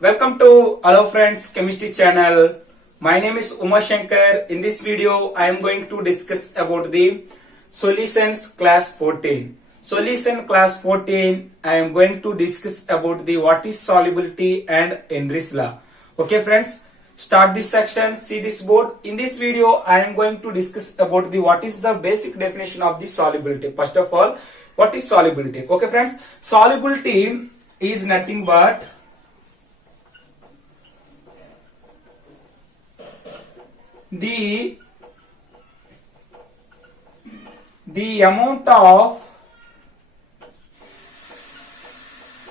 welcome to Hello Friends Chemistry channel. My name is Uma Shankar. In this video, I am going to discuss about the solutions class 14. Solution class 14, I am going to discuss about the what is solubility and Henry's law. Okay friends, start this section, see this board. In this video, I am going to discuss about the what is the basic definition of the solubility. First of all, what is solubility? Okay friends, solubility is nothing but the amount of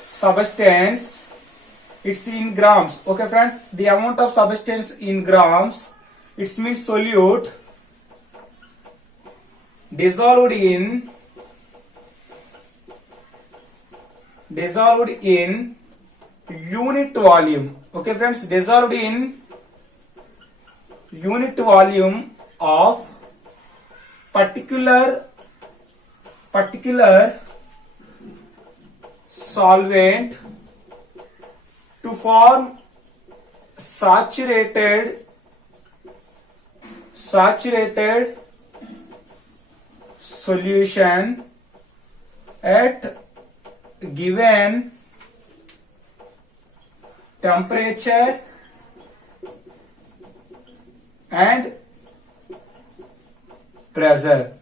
substance, it's in grams. Okay friends, the amount of substance in grams, it means solute dissolved in unit volume. Okay friends, dissolved in unit volume of particular solvent to form saturated solution at given temperature and pressure.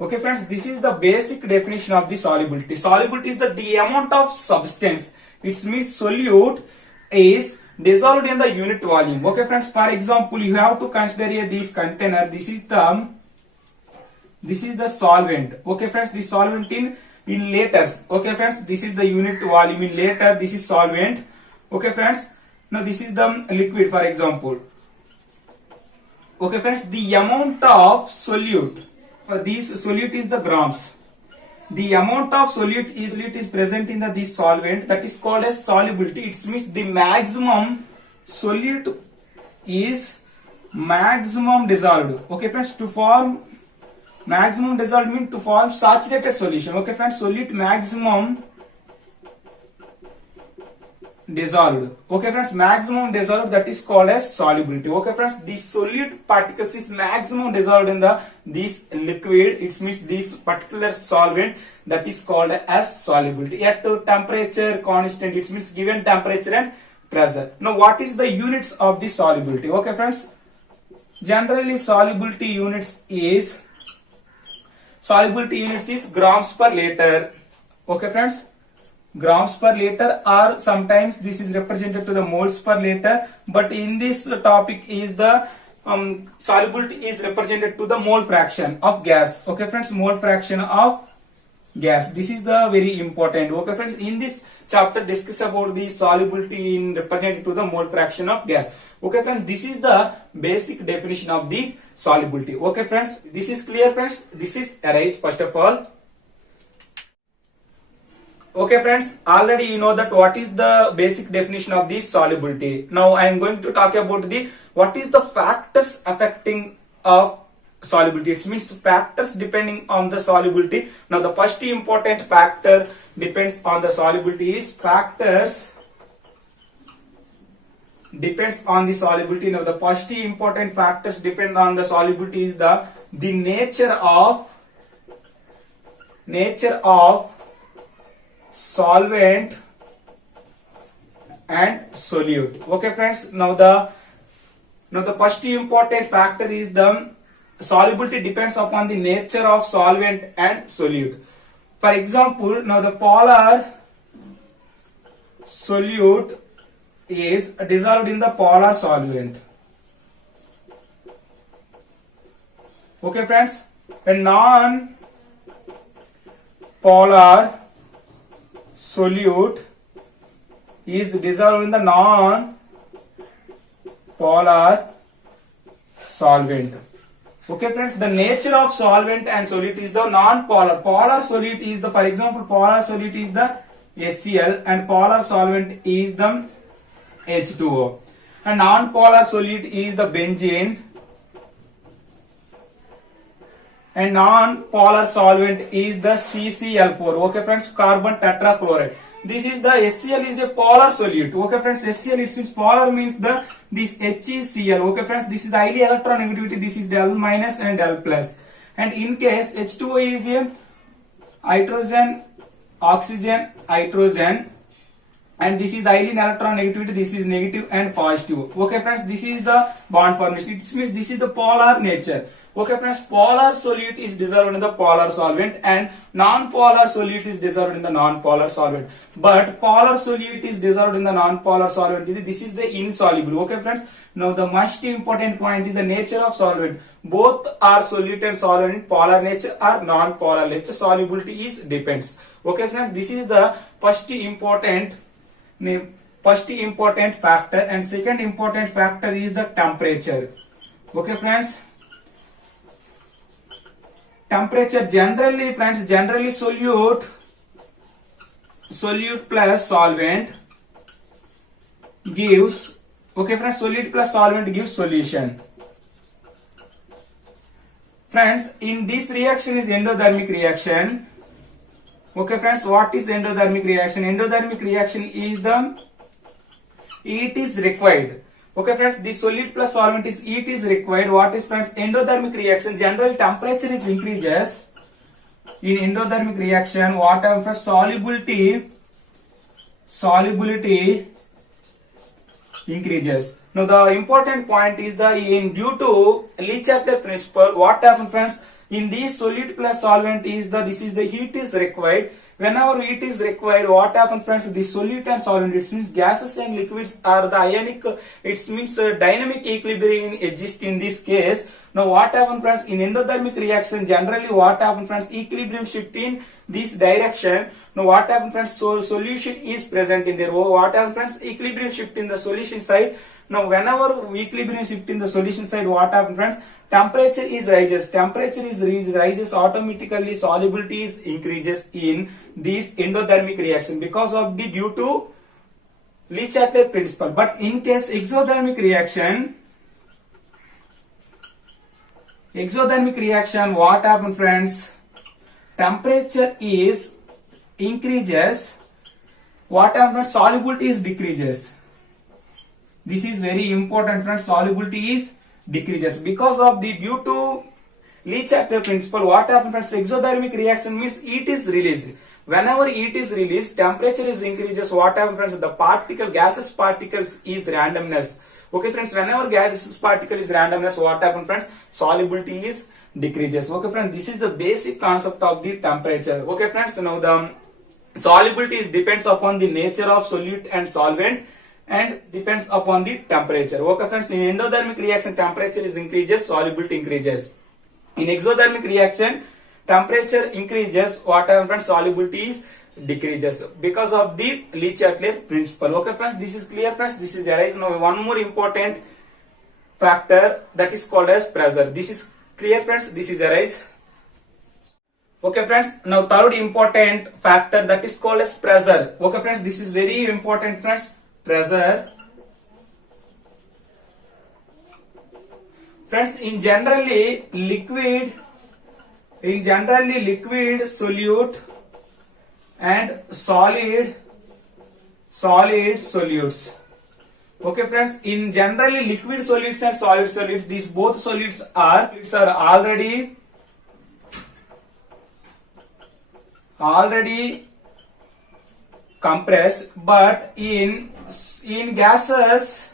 Okay friends, this is the basic definition of the solubility. Solubility is the amount of substance, it means solute is dissolved in the unit volume. Okay friends, for example, you have to consider here this container. This is the solvent. Okay friends, the solvent in liters. Okay friends, this is the unit volume in liter. This is solvent. Okay friends, now this is the liquid, for example. Okay friends, the amount of solute, this solute is the grams. The amount of solute is present in this solvent, that is called as solubility. It means the maximum solute is maximum dissolved. Okay friends, to form maximum dissolved means to form saturated solution. Okay friends, solute maximum dissolved. Okay friends, maximum dissolved, that is called as solubility. Okay friends, the solute particles is maximum dissolved in this liquid. It means this particular solvent, that is called as solubility at temperature constant. It means given temperature and pressure. Now what is the units of the solubility? Okay friends, generally solubility units is grams per liter. Okay friends, grams per liter, or sometimes this is represented to the moles per liter, but in this topic is the solubility is represented to the mole fraction of gas. Okay friends, mole fraction of gas, this is the very important. Okay friends, in this chapter discuss about the solubility in represented to the mole fraction of gas. Okay friends, this is the basic definition of the solubility. Okay friends, this is clear friends, this is arise first of all. Okay friends, already you know that what is the basic definition of the solubility. Now I am going to talk about the what is the factors affecting of solubility. It means factors depending on the solubility. Now the first important factor depends on the solubility is factors depends on the solubility. Now the first important factors depend on the solubility is the nature of solvent and solute. Okay friends, now the first important factor is the solubility depends upon the nature of solvent and solute. For example, now the polar solute is dissolved in the polar solvent. Okay friends, a non-polar solute is dissolved in the non-polar solvent. Okay friends, the nature of solvent and solute is the non-polar. Polar solute is the, for example, polar solute is the HCl and polar solvent is the H2O. And non-polar solute is the benzene and non-polar solvent is the CCl4. Okay friends, carbon tetrachloride. this is the HCl is a polar solute. Okay friends, HCl it means polar means the this H is Cl. Okay friends, this is the highly electronegativity, this is del minus and del plus. And in case H2O is a hydrogen, oxygen, hydrogen, and this is the highly electron negativity, this is negative and positive. Okay friends, this is the bond formation. It means this is the polar nature. Okay friends, polar solute is dissolved in the polar solvent and non-polar solute is dissolved in the non-polar solvent. But polar solute is dissolved in the non-polar solvent. This is the insoluble. Okay friends, now the most important point is the nature of solvent. Both are solute and solvent in polar nature or non-polar nature. Solubility is depends. Okay friends, this is the first important factor, and second important factor is the temperature. Okay friends, temperature generally friends, generally solute plus solvent gives, okay friends, solute plus solvent gives solution. Friends, in this reaction is endothermic reaction. Okay friends, what is endothermic reaction? Endothermic reaction is the heat is required. Okay friends, this solute plus solvent is heat is required. What is friends? Endothermic reaction, general temperature is increases. In endothermic reaction, what happens friends? Solubility increases. Now the important point is the due to Le Chatelet principle, what happens friends? In this solute plus solvent is this is the heat is required. Whenever heat is required, what happens friends? The solute and solvent, it means gases and liquids are the ionic, it means dynamic equilibrium exists in this case. Now what happens friends? In endothermic reaction, generally what happens friends? Equilibrium shift in this direction. Now what happens friends? So solution is present in there. What happens friends? Equilibrium shift in the solution side. Now whenever equilibrium shift in the solution side, what happens friends? Temperature is rises. Temperature is rises automatically. Solubility is increases in this endothermic reaction because of the due to Le Chatelet principle. But in case exothermic reaction, what happens friends? Temperature is increases. What happens? Solubility is decreases. This is very important friends. Solubility is decreases because of the due to Le Chatelet principle. What happens friends? Exothermic reaction means heat is released. Whenever heat is released, temperature is increases. What happens friends? The gases particles is randomness. Okay friends, whenever gases particle is randomness, what happens friends? Solubility is decreases. Okay friends, this is the basic concept of the temperature. Okay friends, now the solubility is depends upon the nature of solute and solvent and depends upon the temperature. Okay friends, in endothermic reaction temperature is increases, solubility increases. In exothermic reaction temperature increases, what happens friends? Solubility is decreases because of the Le Chatelet principle. Okay friends, this is clear friends. This is arise. Now one more important factor that is called as pressure. This is clear friends. This is arise. Okay friends, now third important factor that is called as pressure. Okay friends, this is very important friends. Pressure. Friends, in generally liquid, solute and solid solutes. Okay friends, in generally liquid solids and solid solids, these both solids are already compressed, but in gaseous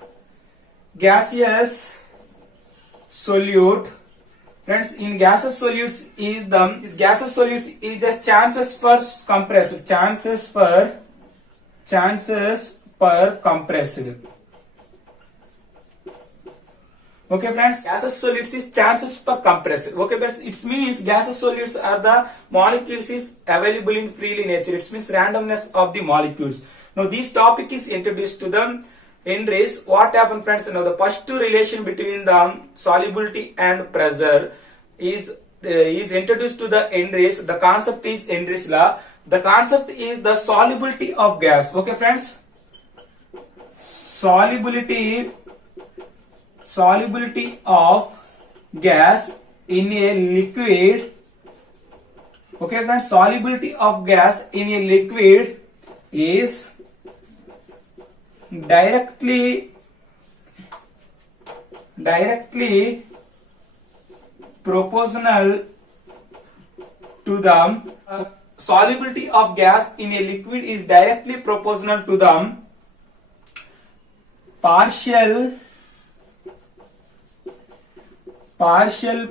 solute, friends, in gaseous solutes is the chances per compressed, chances per compressed. Okay friends, gaseous solutes is chances per compressed. Okay friends, it means gaseous solutes are the molecules is available in freely nature. It means randomness of the molecules. Now this topic is introduced to the Henry's. What happened friends? Now the first relation between the solubility and pressure is introduced to the Henry's. The concept is Henry's law. The concept is the solubility of gas. Okay friends, solubility of gas in a liquid. Okay friends, solubility of gas in a liquid is directly proportional to the solubility of gas in a liquid is directly proportional to the partial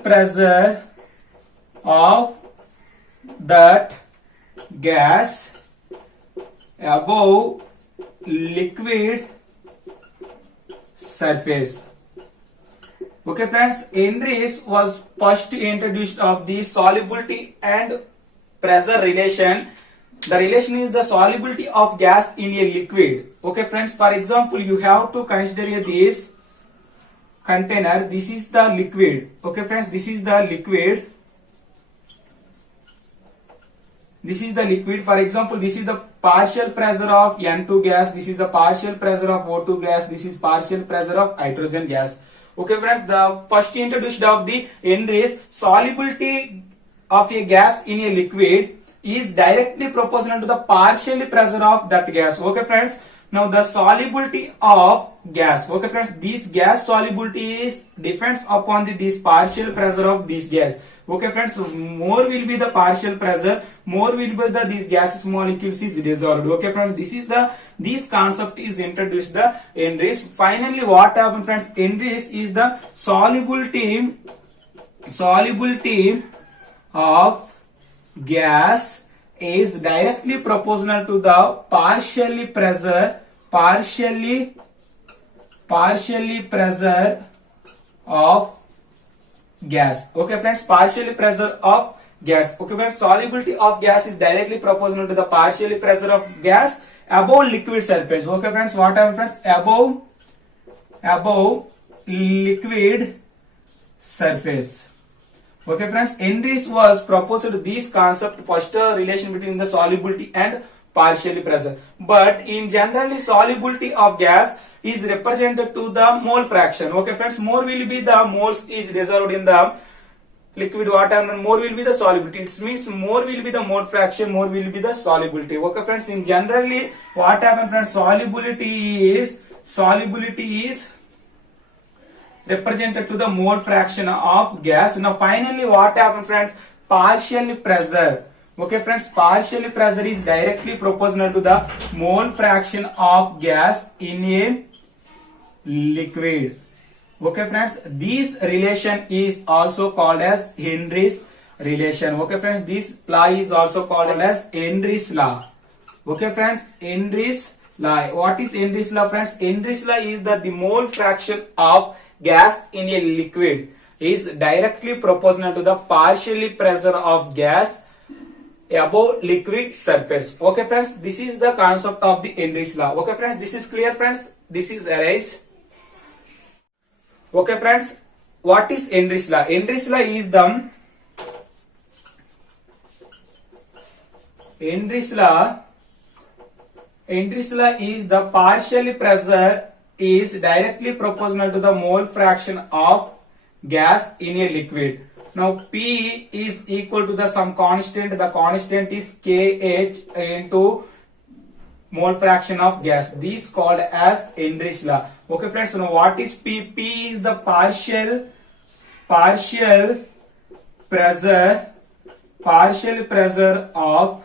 pressure of that gas above liquid surface. Okay friends, Henry's was first introduced of the solubility and pressure relation. The relation is the solubility of gas in a liquid. Okay friends, for example, you have to consider this container. This is the liquid. Okay friends, this is the liquid. This is the liquid. For example, this is the partial pressure of N2 gas. This is the partial pressure of O2 gas. This is partial pressure of hydrogen gas. Okay friends, the first introduced of the Henry's solubility of a gas in a liquid is directly proportional to the partial pressure of that gas. Okay friends, now the solubility of gas. Okay friends, this gas solubility is depends upon this partial pressure of this gas. Okay friends, so more will be the partial pressure, more will be the these gases molecules is dissolved. Okay friends, this concept is introduced the Henry's. Finally, what happened friends? Henry's is the solubility of gas is directly proportional to the partially pressure of gas. Okay friends, partially pressure of gas. Okay friends, solubility of gas is directly proportional to the partially pressure of gas above liquid surface. Okay friends, what happens friends? Above liquid surface. Okay friends, Henry's was proposed this concept first relation between the solubility and partially pressure. But in generally solubility of gas is represented to the mole fraction. Okay friends, more will be the moles is reserved in the liquid water and more will be the solubility. It means more will be the mole fraction, more will be the solubility. Okay friends, in generally what happens friends? Solubility is represented to the mole fraction of gas. Now finally what happens friends? Partial pressure. Okay friends, partial pressure is directly proportional to the mole fraction of gas in a liquid. Okay friends, this relation is also called as Henry's relation. Okay friends, this law is also called as Henry's law. Okay friends, Henry's law. What is Henry's law friends? Henry's law is that the mole fraction of gas in a liquid is directly proportional to the partial pressure of gas above liquid surface. Okay friends, this is the concept of the Henry's law. Okay friends, this is clear friends. This is arise. Okay friends, what is Henry's law? Henry's law is the partial pressure is directly proportional to the mole fraction of gas in a liquid. Now P is equal to the some constant. The constant is Kh into mole fraction of gas. This called as Henry's law. Okay friends, so now what is P? P is the partial pressure of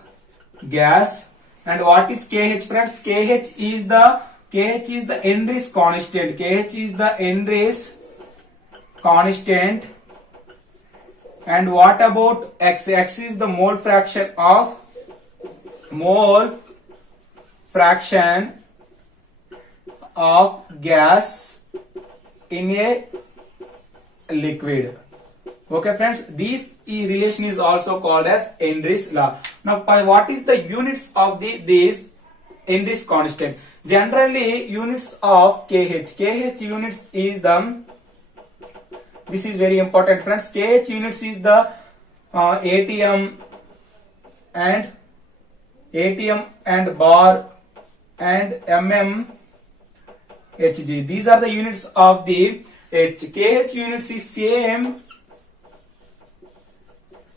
gas. And what is Kh friends? Kh is the Henry's constant. Kh is the Henry's constant. And what about X? X is the mole fraction of gas in a liquid. Okay friends, this relation is also called as Henry's law. Now what is the units of this Henry's constant? Generally units of Kh units is the, this is very important friends, Kh units is the ATM and bar and Hg. These are the units of the H. Kh units is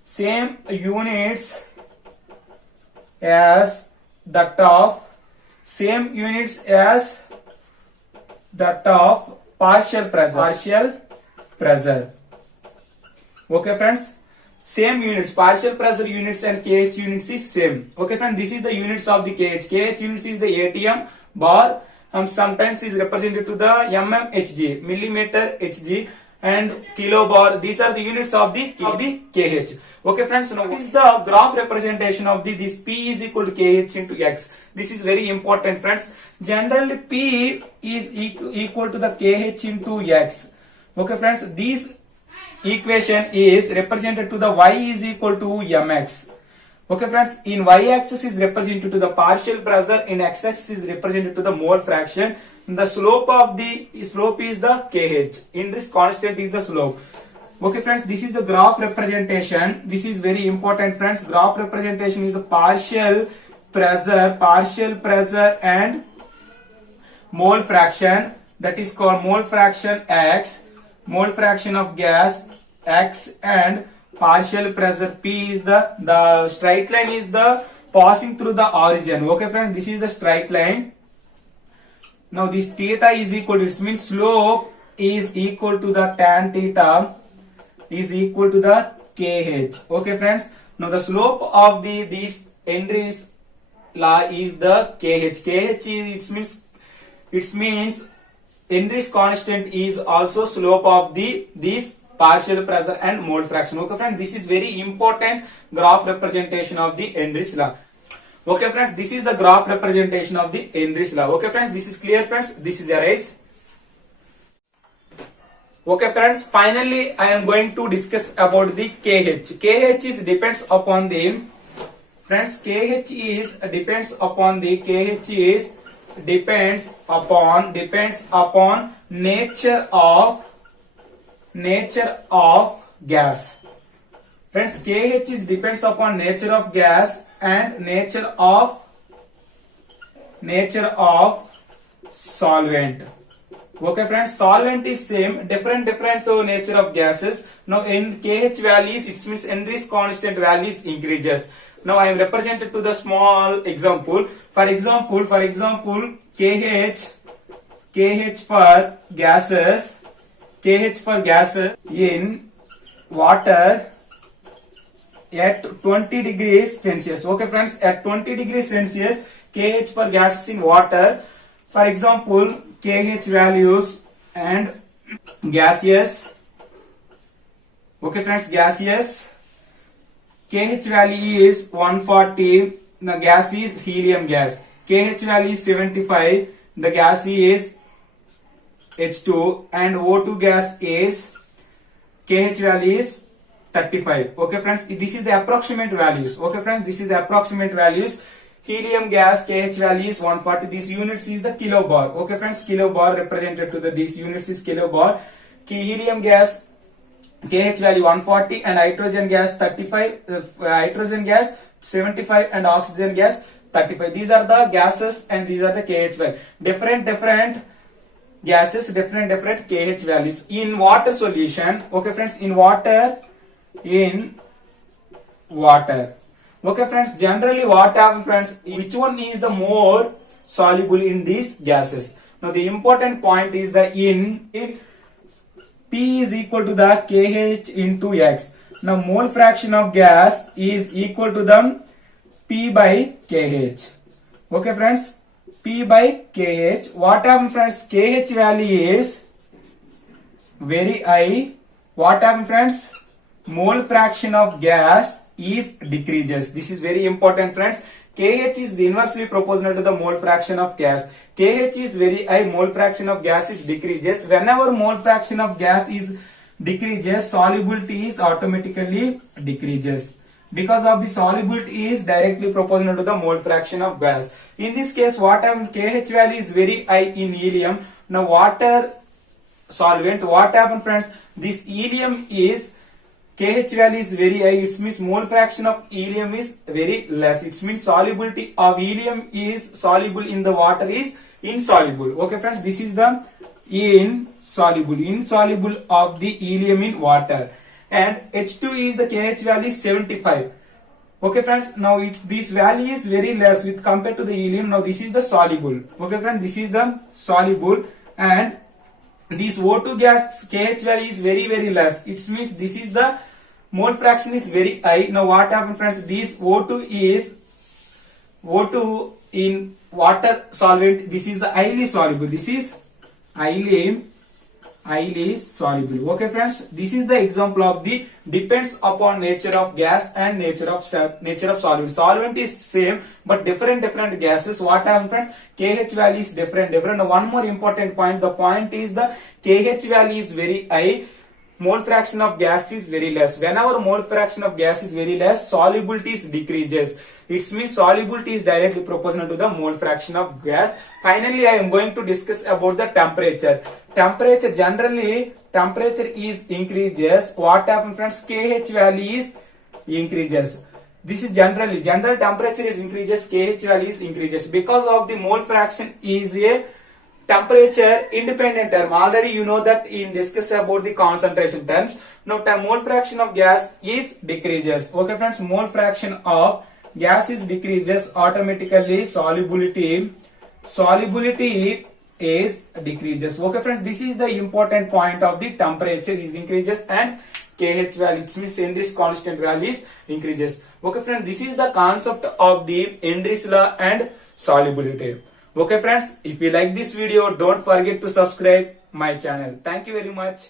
same units as that of same units as that of partial pressure. Okay friends, same units, partial pressure units and kh units is same. Okay friends, this is the units of the kh units is the atm bar, sometimes is represented to the mmHg, millimeter hg, and kilobar. These are the units of the kh. Okay friends, now what is the graph representation of this P is equal to kh into x? This is very important friends. Generally P is equal to the kh into x. Okay friends, this equation is represented to the y is equal to mx. Okay friends, in y-axis is represented to the partial pressure, in x-axis is represented to the mole fraction. The slope is the kh. In this constant is the slope. Okay friends, this is the graph representation. This is very important friends. Graph representation is the partial pressure and mole fraction. That is called mole fraction x, mole fraction of gas x, and partial pressure P is the straight line is the passing through the origin. Okay friends, this is the straight line. Now this theta is equal to, it means slope is equal to the tan theta is equal to the kh. Okay friends, now the slope of this Henry's law is the kh. It means Henry's constant is also slope of this partial pressure and mole fraction. Okay friends, this is very important graph representation of the Henry's law. Okay friends, this is the graph representation of the Henry's law. Okay friends, this is clear friends. This is erased. Okay friends, finally I am going to discuss about the kh. Kh is depends upon the friends. Kh is depends upon nature of gas. Friends, kh is depends upon nature of gas and nature of solvent. Okay friends, solvent is same, different nature of gases. Now in kh values, it means Henry's constant values increases. Now I am represented to the small example. For example, kh for gases in water at 20 degrees Celsius. Okay friends, at 20 degrees Celsius, kh for gases in water. For example, kh values and gaseous. Okay friends, gaseous. kh value is 140. The gas is helium gas. kh value is 75. The gas is H2, and O2 gas is kh value is 35. Okay friends, this is the approximate values. Okay friends, this is the approximate values. Helium gas kh value is 140. This units is the kilobar. Okay friends, kilobar represented to this units is kilobar. Helium gas kh value 140 and hydrogen gas 35. Hydrogen gas 75 and oxygen gas 35. These are the gases and these are the kh value. Different gases, different kh values. In water solution, okay friends, in water. Okay friends, generally what happens friends, which one is the more soluble in these gases? Now the important point is the if P is equal to the kh into x. Now mole fraction of gas is equal to the P by kh. Okay friends, P by kh. What happens friends, kh value is very high. What happens friends, mole fraction of gas is decreases. This is very important friends. kh is inversely proportional to the mole fraction of gas. kh is very high, mole fraction of gas is decreases. Whenever mole fraction of gas is decreases, solubility is automatically decreases, because of the solubility is directly proportional to the mole fraction of gas. In this case, what happens, kh value is very high in helium. Now water solvent, what happens friends, this helium is kh value is very high. It means mole fraction of helium is very less. It means solubility of helium is soluble in the water is insoluble. Okay friends, this is the insoluble of the helium in water. And H2 is the kh value is 75. Okay friends, now this value is very less with compared to the helium. Now this is the soluble. Okay friends, this is the soluble, and this O2 gas KH value is very less. It means this is the mole fraction is very high. Now what happens friends, this O2 in water solvent, this is the highly soluble. This is highly soluble. Okay friends, this is the example of the depends upon nature of gas and nature of solvent. Solvent is same but different gases. What happens friends, KH value is different. One more important point, the point is the KH value is very high, mole fraction of gas is very less. Whenever mole fraction of gas is very less, solubility decreases. It means solubility is directly proportional to the mole fraction of gas. Finally, I am going to discuss about the temperature. Temperature, generally temperature is increases. What happens friends, KH value is increases. This is general temperature is increases, KH value is increases because of the mole fraction is a temperature independent term. Already you know that in discuss about the concentration terms. Now mole fraction of gas is decreases. Okay friends, mole fraction of gas is decreases, automatically solubility is decreases. Okay friends, this is the important point of the temperature is increases and KH value, it means in this constant value is increases. Okay friends, this is the concept of the Henry's law and solubility. Okay friends, if you like this video, don't forget to subscribe my channel. Thank you very much.